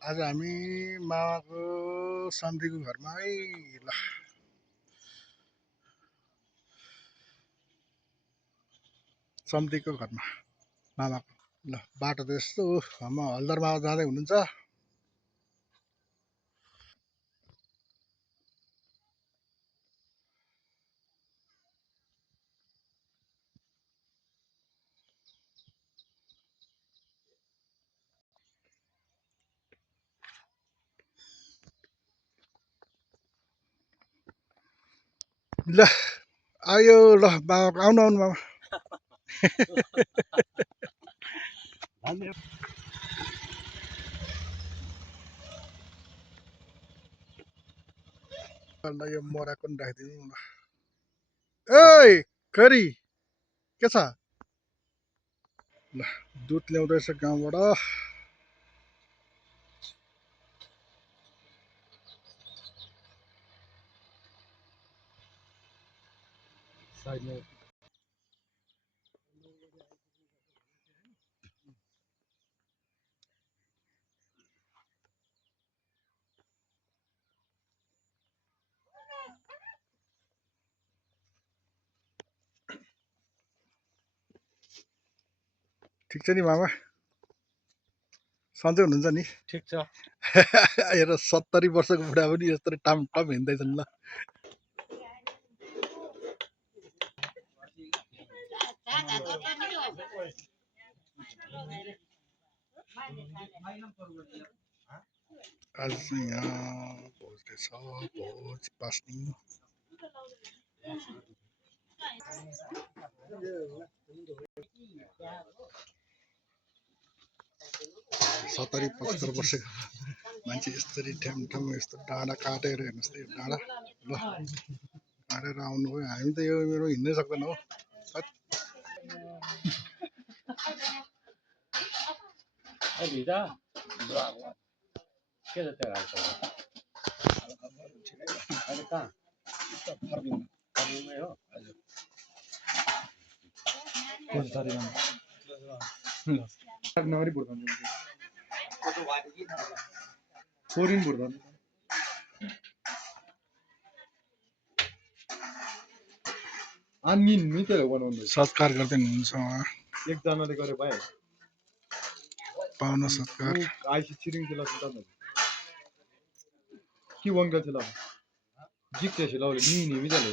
आज हामी मामाको सन्धीको घरमा है। ल सन्धीको घरमा मामाको। ल बाटो त यस्तो हो, हलदर मामा जाँदै हुनुहुन्छ। ल आयो, ल मामा आउनु आउनु मामा। ल यो मोराको पनि राखिदिनु ल। ए करी के छ? ल दुध ल्याउँदैछ गाउँबाट। ठिक छ नि मामा, सन्चै हुनुहुन्छ नि? ठिक छ। हेर 70 वर्षको बुढा पनि यस्तो टाम टाम हिँड्दैछन् ल। आज चाहिँ यहाँ भोज रहेछ, भोज पास्नी। 70-75 वर्षको मान्छे यसरी ठ्यामठ्याम यस्तो डाँडा काटेर हेर्नुहोस् त, यो डाँडा ल काटेर आउनुभयो। हामी त यो मेरो हिँड्नै सक्दैनौँ। सत्कार गर्दै हुनुहुन्छ उहाँ, एकजनाले गरे भयो पाहुना सत्कार। आइसी चिरिङ दिला कि वंगल दिला जिक्ते छ लाउले नि नि बिजले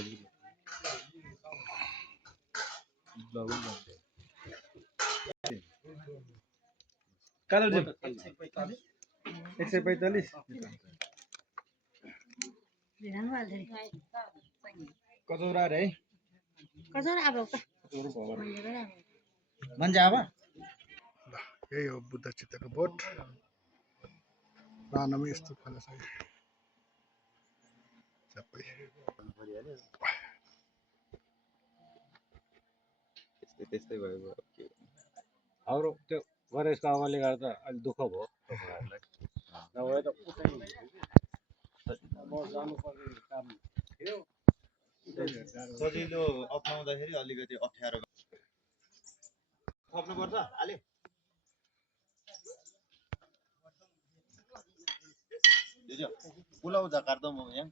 कालो जिम 145 कचौरा रे कचौरा अब मन्जा अब यही हो बुद्ध चित्तको बोट। पानामै यस्तो खाले छ सबै। त्यस्तै भयो हाम्रो त्यो गणेशको अगाले गर्दा अलि दुःख भयो तपाईँहरूलाई नभए त उतै म जानुपर्ने काम थियो सजिलो अप्नाउँदाखेरि अलिकति अप्ठ्यारो थप्नुपर्छ हाले पुलाउ जाकार्दा म यहाँ